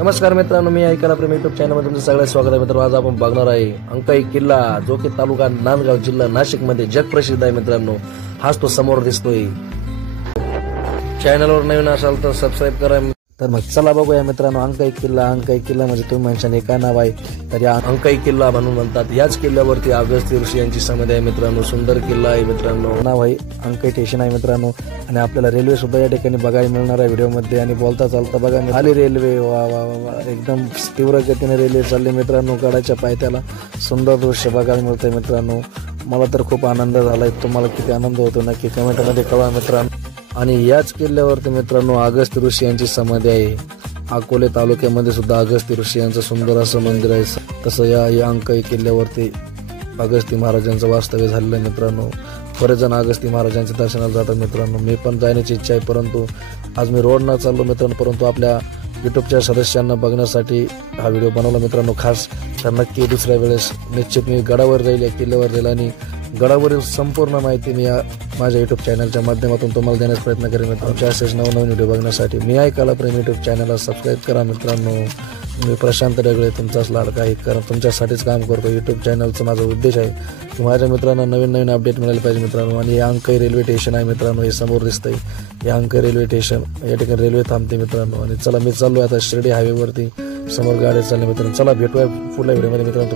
नमस्कार मित्रांनो, मी ऐकायला प्रेमी युट्यूब चॅनलमध्ये तुमचं सगळ्यात स्वागत आहे. मित्रांनो, आज आपण बघणार आहे अंकाई किल्ला, जो की तालुका नांदगाव, जिल्हा नाशिक मध्ये जगप्रसिद्ध आहे. मित्रांनो, हाच तो समोर दिसतोय. चॅनलवर नवीन असाल तर सबस्क्राईब करा. तर मग चला बघूया मित्रांनो, अंकाई किल्ला. अंकाई किल्ला म्हणजे तुम्ही म्हणशाल हे काय नाव आहे, तर या अंकाई किल्ला म्हणून म्हणतात. याच किल्ल्यावरती अगस्त्य ऋषी यांची समाधी आहे. मित्रांनो, सुंदर किल्ला आहे. मित्रांनो, नाव आहे अंकाई स्टेशन आहे. मित्रांनो, आणि आपल्याला रेल्वे सुद्धा या ठिकाणी बघायला मिळणार आहे व्हिडिओमध्ये. आणि बोलता चालता बघा आली रेल्वे. वा वा वा, एकदम तीव्र गतीने रेल्वे चालली. मित्रांनो, गडाच्या पायथ्याला सुंदर दृश्य बघायला मिळतंय. मित्रांनो, मला तर खूप आनंद झालाय. तुम्हाला किती आनंद होतो नक्की कमेंटमध्ये कळवा मित्रांनो. आणि याच किल्ल्यावरती मित्रांनो अगस्त्य ऋषी यांची समाधी आहे. अकोले तालुक्यामध्ये सुद्धा अगस्त्य ऋषी यांचं सुंदर असं मंदिर आहे. तसं या अंकाई किल्ल्यावरती अगस्त्य महाराजांचं वास्तव्य झालेलं आहे. मित्रांनो, बरेच जण अगस्त्य महाराजांच्या दर्शनाला जातात. मित्रांनो, मी पण जाण्याची इच्छा आहे, परंतु आज मी रोडनं चाललो मित्रांनो. परंतु आपल्या युट्यूबच्या सदस्यांना बघण्यासाठी हा व्हिडिओ बनवला मित्रांनो खास. तर नक्की दुसऱ्या वेळेस निश्चित मी गडावर जाईल, या किल्ल्यावर जाईल, आणि गडावरील संपूर्ण माहिती मी माझ्या युट्यूब चॅनलच्या माध्यमातून तुम्हाला देण्याचा प्रयत्न करेन. मित्रांनो, असेच नवनवीन व्हिडिओ बघण्यासाठी मी ऐकायला प्रेमी युट्यूब चॅनलला सबस्क्राईब करा. मित्रांनो, मी प्रशांत डगळे, तुमचाच लाडका आहे, कारण तुमच्यासाठीच काम करतो. युट्यूब चॅनलचा माझा उद्देश आहे की माझ्या मित्रांना नवीन नवीन अपडेट मिळायला पाहिजे. मित्रांनो, आणि हे अंकाई रेल्वे स्टेशन आहे. मित्रांनो, हे समोर दिसतंय हे अंकाई रेल्वे स्टेशन. या ठिकाणी रेल्वे थांबते. मित्रांनो, आणि चला मी चाललो आता शिर्डी हायवेवरती. समोर गाडी चालली. मित्रांनो, चला भेटूया पुढल्या व्हिडिओमध्ये. मित्रांनो.